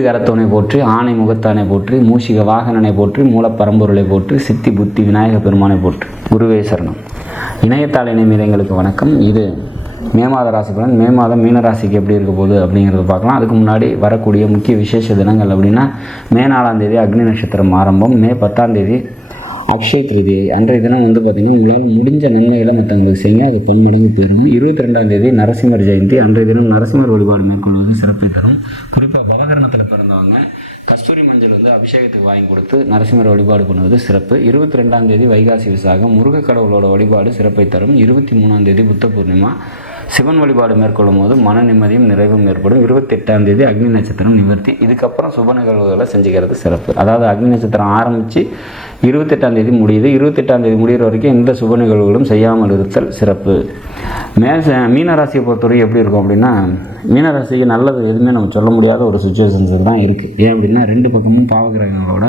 வில்லு கரத்தவனை போற்றி, ஆணை முகத்தானை போற்றி, மூஷிக வாகனனை போற்றி, மூலப்பரம்பொருளை போற்றி, சித்தி புத்தி விநாயக பெருமானை போற்றி. குருவே சரணம். இணையத்தாள் இணைமீதங்களுக்கு வணக்கம். இது மே மாத ராசி பலன். மே மாதம் மீனராசிக்கு எப்படி இருக்க போகுது அப்படிங்கிறத பார்க்கலாம். அதுக்கு முன்னாடி வரக்கூடிய முக்கிய விசேஷ தினங்கள் அப்படின்னா, மே 4ஆம் தேதி அக்னி நட்சத்திரம் ஆரம்பம், மே 10ஆம் தேதி அக்ஷய திருதியை. அன்றைய தினம் பார்த்திங்கன்னா உங்களால் முடிஞ்ச நன்மைகளை மற்றவங்களுக்கு செய்யுங்க, அது பன்மடங்கு பெறும். 22ஆம் தேதி நரசிம்மர் ஜெயந்தி. அன்றைய தினம் நரசிம்மர் வழிபாடு மேற்கொள்வது சிறப்பை தரும். குறிப்பாக பவகரணத்தில் பிறந்தவங்க கஸ்தூரி மஞ்சள் அபிஷேகத்துக்கு வாங்கி கொடுத்து நரசிம்மர் வழிபாடு பண்ணுவது சிறப்பு. 22ஆம் தேதி வைகாசி விசாகம், முருக கடவுளோட வழிபாடு சிறப்பை தரும். 23ஆம் தேதி புத்த பூர்ணிமா, சிவன் வழிபாடு மேற்கொள்ளும் போது மன நிம்மதியும் நிறைவும் ஏற்படும். 28ஆம் தேதி அக்னி நட்சத்திரம் நிவர்த்தி. இதுக்கப்புறம் சுப நிகழ்வுகளை செஞ்சுக்கிறது சிறப்பு. அதாவது அக்னி நட்சத்திரம் ஆரம்பித்து 28ஆம் தேதி முடியுது. 28ஆம் தேதி முடிகிற வரைக்கும் எந்த சுப நிகழ்வுகளும் செய்யாமல் இருத்தல் சிறப்பு. மீனராசியை பொறுத்தவரை எப்படி இருக்கும் அப்படின்னா, மீனராசிக்கு நல்லது எதுவுமே நம்ம சொல்ல முடியாத ஒரு சுச்சுவேஷன்ஸ் தான் இருக்குது. ஏன் அப்படின்னா, 2 பக்கமும் பாவகிரகங்களோட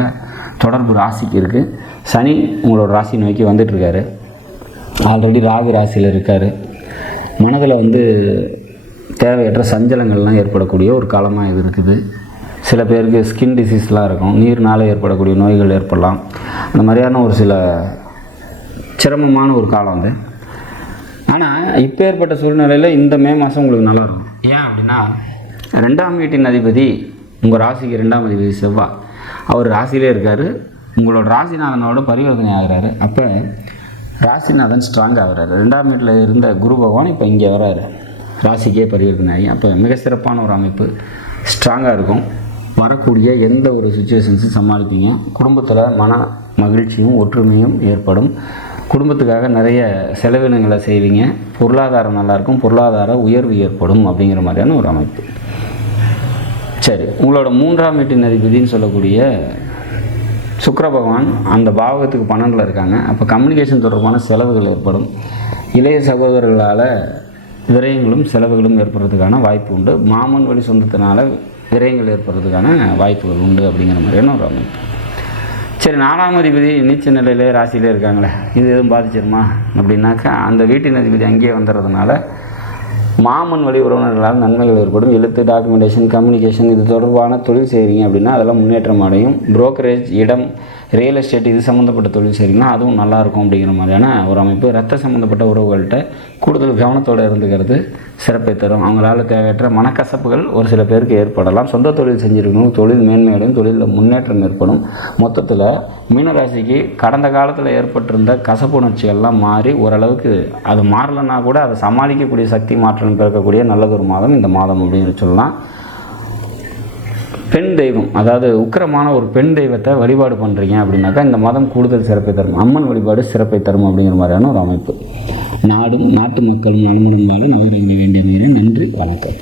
தொடர்பு ராசிக்கு இருக்குது. சனி உங்களோட ராசி நோக்கி வந்துட்டுருக்காரு. ஆல்ரெடி ராகு ராசியில் இருக்கார். மனதில் தேவையற்ற சஞ்சலங்கள்லாம் ஏற்படக்கூடிய ஒரு காலமாக இது இருக்குது. சில பேருக்கு ஸ்கின் டிசீஸ்லாம் இருக்கும், நீர்னால் ஏற்படக்கூடிய நோய்கள் ஏற்படலாம். அந்த மாதிரியான ஒரு சில சிரமமான ஒரு காலம் ஆனால் இப்போ ஏற்பட்ட சூழ்நிலையில் இந்த மே மாதம் உங்களுக்கு நல்லாயிருக்கும். ஏன் அப்படின்னா, 2ஆம் வீட்டின் அதிபதி உங்கள் ராசிக்கு 2ஆம் அதிபதி செவ்வாய், அவர் ராசியிலே இருக்கார். உங்களோட ராசிநாதனோட பரிவர்த்தனை ஆகிறாரு. அப்போ ராசிநாதன் ஸ்ட்ராங் ஆகிறாரு. 2ஆம் வீட்டில் இருந்த குரு பகவான் இப்போ இங்கே வராரு, ராசிக்கே பரிவர்த்தனை ஆகி. அப்போ மிக சிறப்பான ஒரு அமைப்பு, ஸ்ட்ராங்காக இருக்கும். வரக்கூடிய எந்த ஒரு சுச்சுவேஷன்ஸும் சமாளிப்பீங்க. குடும்பத்தில் மன மகிழ்ச்சியும் ஒற்றுமையும் ஏற்படும். குடும்பத்துக்காக நிறைய செலவினங்களை செய்வீங்க. பொருளாதாரம் நல்லாயிருக்கும், பொருளாதார உயர்வு ஏற்படும் அப்படிங்கிற மாதிரியான ஒரு அமைப்பு. சரி, உங்களோட 3ஆம் வீட்டின் அதிபதினு சொல்லக்கூடிய சுக்கிர பகவான் அந்த பாவகத்துக்கு 12ல் இருக்காங்க. அப்போ கம்யூனிகேஷன் தொடர்பான செலவுகள் ஏற்படும். இளைய சகோதரர்களால் விரயங்களும் செலவுகளும் ஏற்படுறதுக்கான வாய்ப்பு உண்டு. மாமன் வழி சொந்தத்தினால விரயங்கள் ஏற்படுறதுக்கான வாய்ப்புகள் உண்டு அப்படிங்கிற மாதிரியான ஒரு அமைப்பு. சரி, 4ஆம் அதிபதி நீச்ச நிலையிலே ராசியிலே இருக்காங்களே, இது எதுவும் பாதிச்சிருமா அப்படின்னாக்கா, அந்த வீட்டின் அதிபதி அங்கேயே வந்துடுறதுனால மாமன் வழி உறவினர்களால் நன்மைகள் ஏற்படும். எழுத்து, டாக்குமெண்டேஷன், கம்யூனிகேஷன் இது தொடர்பான தொழில் செய்கிறீங்க அப்படின்னா அதெல்லாம் முன்னேற்றம் அடையும். புரோக்கரேஜ், இடம், ரியல் எஸ்டேட் இது சம்மந்தப்பட்ட தொழில் செய்கிறீங்கன்னா அதுவும் நல்லாயிருக்கும் அப்படிங்கிற மாதிரியான ஒரு அமைப்பு. ரத்த சம்மந்தப்பட்ட உறவுகள்கிட்ட கூடுதல் கவனத்தோடு இருந்துக்கிறது சிறப்பை தரும். அவங்களால தேவையற்ற மனக்கசப்புகள் ஒரு சில பேருக்கு ஏற்படலாம். சொந்த தொழில் செஞ்சுருக்கணும், தொழில் மேன்மையடையும், தொழிலில் முன்னேற்றம் ஏற்படும். மொத்தத்தில் மீனராசிக்கு கடந்த காலத்தில் ஏற்பட்டிருந்த கசப்புணர்ச்சிகள்லாம் மாறி ஓரளவுக்கு அது மாறலைன்னா கூட அதை சமாளிக்கக்கூடிய சக்தி மாற்றம் பிறக்கக்கூடிய நல்லதொரு மாதம் இந்த மாதம் அப்படின்னு சொல்லலாம். பெண் தெய்வம், அதாவது உக்கிரமான ஒரு பெண் தெய்வத்தை வழிபாடு பண்ணுறீங்க அப்படின்னாக்கா இந்த மாதம் கூடுதல் சிறப்பை தரும். அம்மன் வழிபாடு சிறப்பை தரும் அப்படிங்கிற மாதிரியான ஒரு அமைப்பு. நாடும் நாட்டு மக்களும் நலமுடன் வாழ நவகிரகங்களை வேண்டிய அமைகிறேன். நன்றி, வணக்கம்.